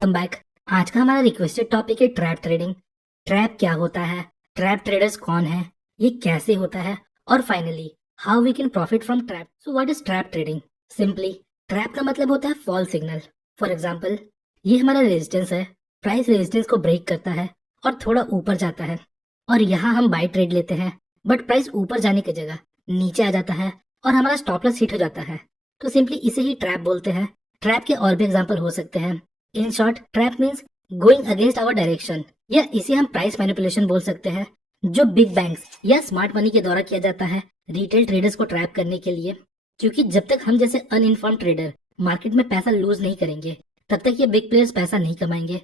Come back. आज का हमारा रिक्वेस्टेड टॉपिक है ट्रैप ट्रेडिंग। ट्रैप क्या होता है, ट्रैप ट्रेडर्स कौन है, ये कैसे होता है, और finally how we can profit from trap. So what is trap trading? Simply trap का मतलब होता है फॉल्स सिग्नल। फॉर एग्जांपल, ये हमारा रेजिस्टेंस है, प्राइस रेजिस्टेंस को ब्रेक करता है और थोड़ा ऊपर जाता है, और यहाँ हम बाय ट्रेड लेते हैं, बट प्राइस ऊपर जाने की जगह नीचे आ जाता है और हमारा स्टॉप लॉस हिट हो जाता है। तो सिंपली इसे ही ट्रैप बोलते हैं। ट्रैप के और भी एग्जाम्पल हो सकते हैं। In short, trap means going against our direction, या इसे हम प्राइस मैनिपुलेशन बोल सकते हैं, जो बिग बैंक्स या स्मार्ट मनी के द्वारा किया जाता है रिटेल ट्रेडर्स को ट्रैप करने के लिए। क्योंकि जब तक हम जैसे अनइन्फॉर्म ट्रेडर मार्केट में पैसा लूज नहीं करेंगे, तब तक ये बिग प्लेयर्स पैसा नहीं कमाएंगे।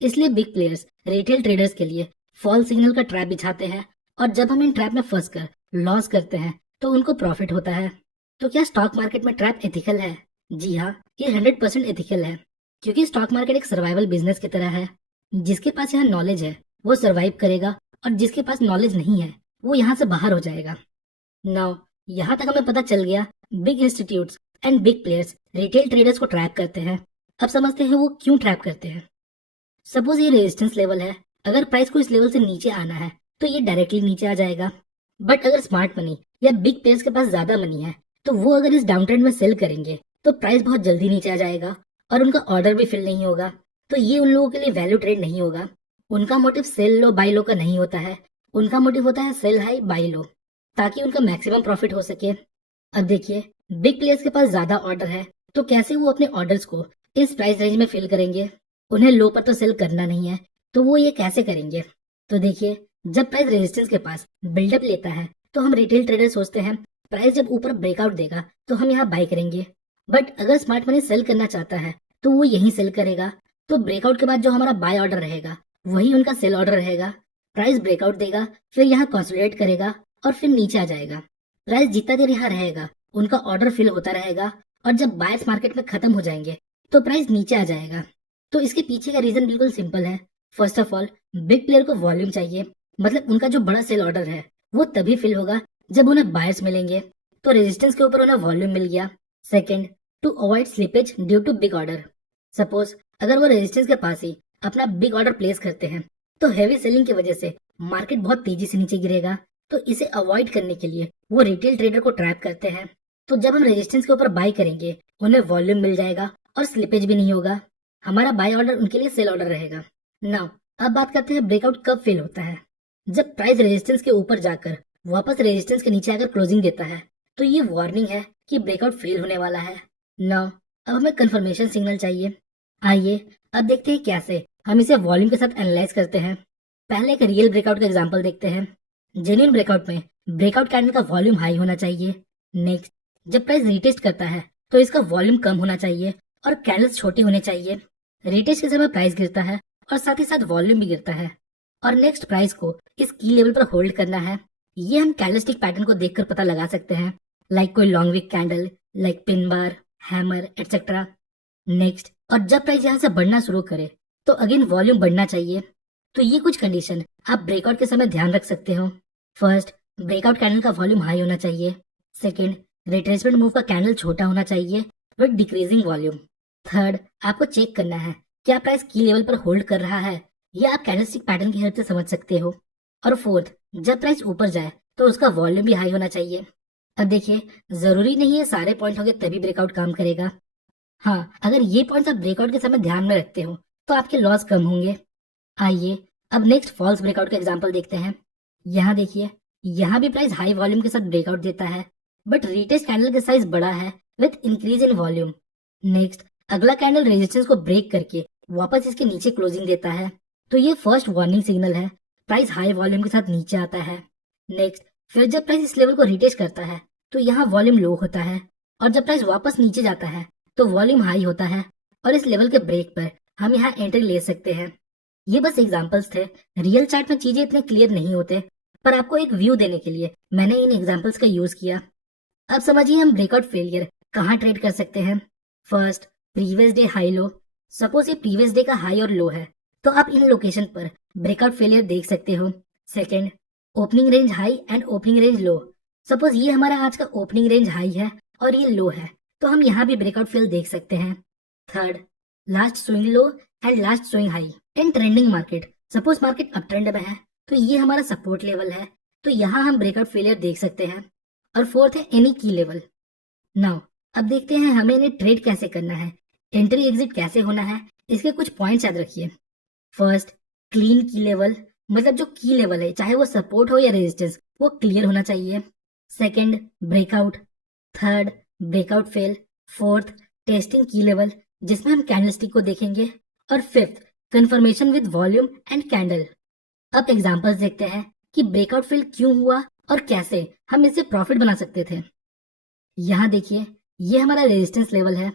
इसलिए बिग प्लेयर्स रिटेल ट्रेडर्स के लिए फॉल सिग्नल का ट्रैप बिछाते हैं, और जब हम इन ट्रैप में फंस कर लॉस करते हैं तो उनको प्रॉफिट होता है। तो क्या स्टॉक मार्केट में ट्रैप एथिकल है? जी हाँ, ये 100% एथिकल है। क्योंकि स्टॉक मार्केट एक सर्वाइवल बिजनेस की तरह है। जिसके पास यहाँ नॉलेज है वो सर्वाइव करेगा, और जिसके पास नॉलेज नहीं है वो यहाँ से बाहर हो जाएगा। नाउ, यहाँ तक हमें पता चल गया big institutes and big players retail traders को ट्रैप करते हैं। अब समझते हैं वो क्यों ट्रैप करते हैं। सपोज ये रेजिस्टेंस लेवल है, अगर प्राइस को इस लेवल से नीचे आना है तो ये डायरेक्टली नीचे आ जाएगा। बट अगर स्मार्ट मनी या बिग प्लेयर्स के पास ज्यादा मनी है, तो वो अगर इस डाउन ट्रेंड में सेल करेंगे तो प्राइस बहुत जल्दी नीचे आ जाएगा और उनका ऑर्डर भी फिल नहीं होगा। तो ये उन लोगों के लिए वैल्यू ट्रेड नहीं होगा। उनका मोटिव सेल लो बाय लो का नहीं होता है, उनका मोटिव होता है सेल हाई बाय लो, ताकि उनका मैक्सिमम प्रॉफिट हो सके। अब देखिए, बिग प्लेयर्स के पास ज्यादा ऑर्डर है, तो कैसे वो अपने ऑर्डर्स को इस प्राइस रेंज में फिल करेंगे? उन्हें लो पर तो सेल करना नहीं है, तो वो ये कैसे करेंगे? तो देखिए, जब प्राइस रेजिस्टेंस के पास बिल्डअप लेता है तो हम रिटेल ट्रेडर सोचते हैं प्राइस जब ऊपर ब्रेकआउट देगा तो हम यहाँ बाय करेंगे। बट अगर स्मार्ट मनी सेल करना चाहता है तो वो यहीं सेल करेगा। तो ब्रेकआउट के बाद जो हमारा बाय ऑर्डर रहेगा वही उनका सेल ऑर्डर रहेगा। प्राइस ब्रेकआउट देगा, फिर यहाँ कंसोलिडेट करेगा और फिर नीचे आ जाएगा। प्राइस जितना देर यहाँ रहेगा उनका ऑर्डर फिल होता रहेगा, और जब बायर्स मार्केट में खत्म हो जाएंगे तो प्राइस नीचे आ जाएगा। तो इसके पीछे का रीजन बिल्कुल सिंपल है। First of all, big player को वॉल्यूम चाहिए, मतलब उनका जो बड़ा सेल ऑर्डर है वो तभी फिल होगा जब उन्हें बायर्स मिलेंगे। तो रेजिस्टेंस के ऊपर उन्हें वॉल्यूम मिल गया। Second, to avoid slippage due to big order. Suppose अगर वो रेजिस्टेंस के पास ही अपना बिग ऑर्डर प्लेस करते हैं तो हैवी सेलिंग की वजह से मार्केट बहुत तेजी से नीचे गिरेगा। तो इसे अवॉइड करने के लिए वो रिटेल ट्रेडर को ट्रैप करते हैं। तो जब हम रेजिस्टेंस के ऊपर बाय करेंगे उन्हें वॉल्यूम मिल जाएगा और स्लिपेज भी नहीं होगा। हमारा बाय ऑर्डर उनके लिए सेल ऑर्डर रहेगा। नाउ, अब बात करते हैं ब्रेकआउट कब फेल होता है। जब प्राइस रेजिस्टेंस के ऊपर जाकर वापस रेजिस्टेंस के नीचे आकर क्लोजिंग देता है तो ये वार्निंग है कि ब्रेकआउट फेल होने वाला है। नाउ, अब हमें कंफर्मेशन सिग्नल चाहिए। आइए अब देखते हैं कैसे हम इसे वॉल्यूम के साथ एनालाइज करते हैं। पहले एक रियल ब्रेकआउट का एग्जांपल देखते हैं। जेन्युइन ब्रेकआउट में ब्रेकआउट कैंडल का वॉल्यूम हाई होना चाहिए। नेक्स्ट, जब प्राइस रीटेस्ट करता है तो इसका वॉल्यूम कम होना चाहिए और कैंडल्स छोटे होने चाहिए। रीटेस्ट के समय प्राइस गिरता है और साथ ही साथ वॉल्यूम भी गिरता है। और नेक्स्ट, प्राइस को इस की लेवल पर होल्ड करना है। ये हम कैंडलस्टिक पैटर्न को देखकर पता लगा सकते हैं, लाइक कोई long wick candle, like pin bar, hammer etcetera. Next, और जब प्राइस यहाँ से बढ़ना शुरू करे तो अगेन वॉल्यूम बढ़ना चाहिए। तो ये कुछ कंडीशन आप ब्रेकआउट के समय ध्यान रख सकते हो। फर्स्ट, ब्रेकआउट कैंडल का वॉल्यूम हाई होना चाहिए। सेकंड, रिट्रेसमेंट मूव का कैंडल छोटा होना चाहिए विद डिक्रीजिंग वॉल्यूम। थर्ड, आपको चेक करना है क्या प्राइस की लेवल पर होल्ड कर रहा है, या आप कैंडलस्टिक पैटर्न की हेल्प से समझ सकते हो। और फोर्थ, जब प्राइस ऊपर जाए तो उसका वॉल्यूम भी हाई होना चाहिए। अब देखिए, जरूरी नहीं है सारे पॉइंट होंगे तभी ब्रेकआउट काम करेगा। हाँ, अगर ये पॉइंट्स आप ब्रेकआउट के समय ध्यान में रखते हो तो आपके लॉस कम होंगे। आइए अब नेक्स्ट फॉल्स ब्रेकआउट का एग्जांपल देखते हैं। यहाँ देखिए, यहाँ भी प्राइस हाई वॉल्यूम के साथ ब्रेकआउट देता है, बट रिटेस्ट कैंडल का साइज बड़ा है with increase in volume. Next, अगला कैंडल रेजिस्टेंस को ब्रेक करके वापस इसके नीचे क्लोजिंग देता है। तो ये फर्स्ट वार्निंग सिग्नल है, प्राइस हाई वॉल्यूम के साथ नीचे आता है। नेक्स्ट, फिर जब प्राइस इस लेवल को रिटेस्ट करता है तो यहाँ वॉल्यूम लो होता है, और जब प्राइस वापस नीचे जाता है तो वॉल्यूम हाई होता है, और इस लेवल के ब्रेक पर हम यहाँ एंट्री ले सकते हैं। ये बस एग्जांपल्स थे, रियल चार्ट में चीजें इतने क्लियर नहीं होते, पर आपको एक व्यू देने के लिए मैंने इन एग्जांपल्स का यूज किया। अब समझिए हम ब्रेकआउट फेलियर कहाँ ट्रेड कर सकते हैं। First, previous day high low. Suppose ये प्रीवियस डे का हाई और लो है, तो आप इन लोकेशन पर ब्रेकआउट फेलियर देख सकते हो। Second, opening range high and opening range low. Suppose ये हमारा आज का ओपनिंग रेंज हाई है और ये लो है, तो हम यहाँ भी ब्रेकआउट फेल देख सकते हैं। Third, last swing low and last swing high in trending market. Suppose market up trend में है तो ये हमारा सपोर्ट लेवल है, तो यहाँ हम ब्रेकआउट फेलियर देख सकते हैं। और फोर्थ है एनी की लेवल। नाउ अब देखते हैं हमें इन्हें ट्रेड कैसे करना है, एंट्री एग्जिट कैसे होना है। इसके कुछ पॉइंट्स याद रखिए। फर्स्ट, क्लीन की लेवल, मतलब जो की लेवल है चाहे वो सपोर्ट हो या रेजिस्टेंस वो क्लियर होना चाहिए। Second, breakout. Third, breakout fail. Fourth, testing की लेवल जिसमें हम कैंडलस्टिक को देखेंगे। और fifth, confirmation with volume and candle. अब एग्जांपल्स देखते हैं कि ब्रेकआउट फेल क्यों हुआ और कैसे हम इससे प्रॉफिट बना सकते थे। यहाँ देखिए, ये हमारा रेजिस्टेंस लेवल है।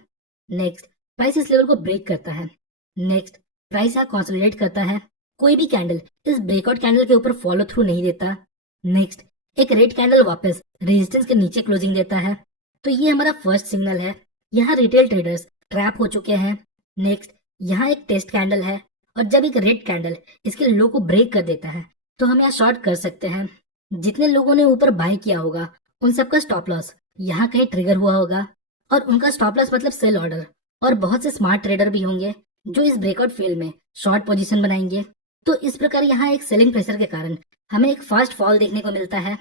नेक्स्ट, प्राइस इस लेवल को ब्रेक करता है। नेक्स्ट, प्राइस यहाँ कंसोलिडेट करता है। कोई भी कैंडल इस ब्रेकआउट कैंडल के ऊपर फॉलो थ्रू नहीं देता। नेक्स्ट, एक रेड कैंडल वापस रेजिस्टेंस के नीचे क्लोजिंग देता है। तो ये हमारा फर्स्ट सिग्नल है। यहाँ रिटेल ट्रेडर्स ट्रैप हो चुके हैं। नेक्स्ट, यहाँ एक टेस्ट कैंडल है और जब एक रेड कैंडल इसके लो को ब्रेक कर देता है तो हम यहाँ शॉर्ट कर सकते हैं। जितने लोगों ने ऊपर बाय किया होगा उन सबका स्टॉप लॉस यहाँ कहीं ट्रिगर हुआ होगा और उनका स्टॉप लॉस मतलब सेल ऑर्डर। और बहुत से स्मार्ट ट्रेडर भी होंगे जो इस ब्रेकआउट फेल में शॉर्ट पोजीशन बनाएंगे। तो इस प्रकार यहाँ एक सेलिंग प्रेशर के कारण हमें एक फास्ट फॉल देखने को मिलता है।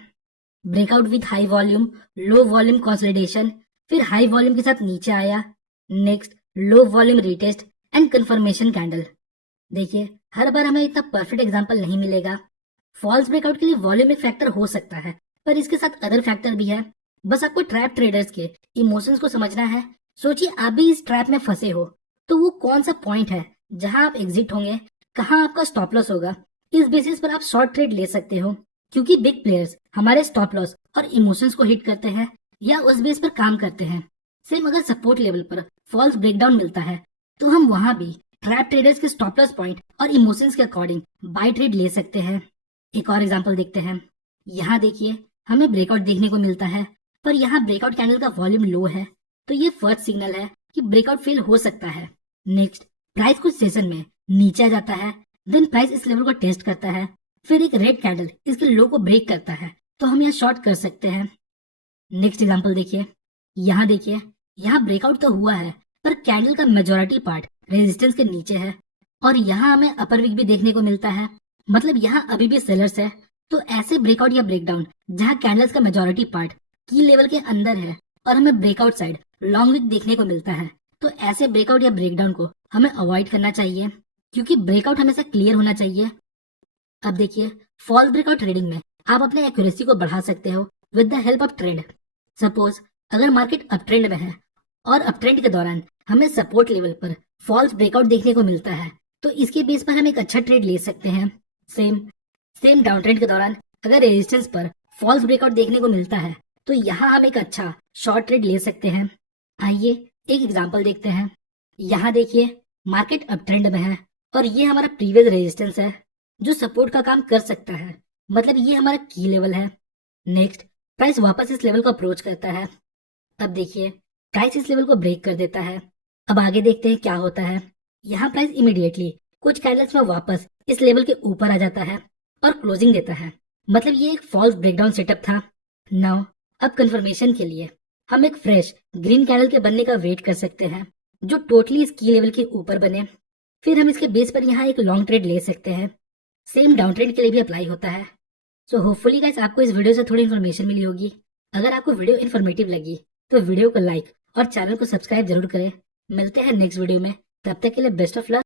Breakout with high volume, low volume consolidation, फिर हाई वॉल्यूम के साथ नीचे आया। Next, low volume retest and confirmation candle. देखिए, हर बार हमें इतना परफेक्ट एग्जांपल नहीं मिलेगा। फॉल्स ब्रेकआउट के लिए वॉल्यूम एक फैक्टर हो सकता है, पर इसके साथ अदर फैक्टर भी है। बस आपको ट्रैप ट्रेडर्स के इमोशंस को समझना है। सोचिए आप भी इस ट्रैप में फंसे हो तो वो कौन सा पॉइंट है जहां आप एग्जिट होंगे, कहाँ आपका स्टॉप लॉस होगा। इस बेसिस पर आप शॉर्ट ट्रेड ले सकते हो, क्योंकि बिग प्लेयर्स हमारे स्टॉप लॉस और इमोशंस को हिट करते हैं या उस बेस पर काम करते हैं। सेम अगर सपोर्ट लेवल पर फॉल्स ब्रेकडाउन मिलता है तो हम वहां भी ट्रैप ट्रेडर्स के स्टॉप लॉस पॉइंट और इमोशंस के अकॉर्डिंग बाय ट्रेड ले सकते हैं। एक और एग्जांपल देखते हैं। यहाँ देखिए, हमें ब्रेकआउट देखने को मिलता है, पर यहाँ ब्रेकआउट कैंडल का वॉल्यूम लो है, तो ये फर्स्ट सिग्नल है कि ब्रेकआउट फेल हो सकता है। नेक्स्ट, प्राइस कुछ सेशन में नीचे आ जाता है, देन प्राइस इस लेवल को टेस्ट करता है, फिर एक रेड कैंडल इसके लो को ब्रेक करता है, तो हम यहाँ शॉर्ट कर सकते हैं। नेक्स्ट एग्जांपल देखिए। यहाँ देखिए, यहाँ ब्रेकआउट तो हुआ है पर कैंडल का मेजोरिटी पार्ट रेजिस्टेंस के नीचे है और यहाँ हमें अपर वीक भी देखने को मिलता है, मतलब यहाँ अभी भी सेलर्स है। तो ऐसे ब्रेकआउट या ब्रेकडाउन जहाँ कैंडल्स का मेजोरिटी पार्ट की लेवल के अंदर है और हमें ब्रेकआउट साइड लॉन्ग वीक देखने को मिलता है, तो ऐसे ब्रेकआउट या ब्रेकडाउन को हमें अवॉइड करना चाहिए, क्योंकि ब्रेकआउट हमेशा क्लियर होना चाहिए। अब देखिए, फॉल्स ब्रेकआउट ट्रेडिंग में आप अपने एक्यूरेसी को बढ़ा सकते हो with the help of trend. Suppose अगर मार्केट अप ट्रेंड में है और अप ट्रेंड के दौरान हमें सपोर्ट लेवल पर फॉल्स ब्रेकआउट देखने को मिलता है, तो इसके बेस पर हम एक अच्छा ट्रेड ले सकते हैं। सेम डाउन ट्रेंड के दौरान अगर रेजिस्टेंस पर फॉल्स ब्रेकआउट देखने को मिलता है तो यहाँ हम एक अच्छा शॉर्ट ट्रेड ले सकते हैं। आइए एक एग्जांपल देखते हैं। यहाँ देखिए, मार्केट अप ट्रेंड में है और ये हमारा प्रीवियस रेजिस्टेंस है जो सपोर्ट का काम कर सकता है, मतलब ये हमारा की लेवल है। नेक्स्ट, प्राइस वापस इस लेवल को अप्रोच करता है। अब देखिए, प्राइस इस लेवल को ब्रेक कर देता है। अब आगे देखते हैं क्या होता है। यहाँ प्राइस इमीडिएटली कुछ कैंडल्स में वापस इस लेवल के ऊपर आ जाता है और क्लोजिंग देता है, मतलब ये एक फॉल्स ब्रेकडाउन सेटअप था। नाउ अब कंफर्मेशन के लिए हम एक फ्रेश ग्रीन कैंडल के बनने का वेट कर सकते हैं जो टोटली इस की लेवल के ऊपर बने, फिर हम इसके बेस पर यहाँ एक लॉन्ग ट्रेड ले सकते हैं। सेम डाउन ट्रेड के लिए भी अप्लाई होता है। सो होपफुली गाइस आपको इस वीडियो से थोड़ी इन्फॉर्मेशन मिली होगी। अगर आपको वीडियो इन्फॉर्मेटिव लगी तो वीडियो को लाइक और चैनल को सब्सक्राइब जरूर करें। मिलते हैं नेक्स्ट वीडियो में, तब तक के लिए बेस्ट ऑफ लक।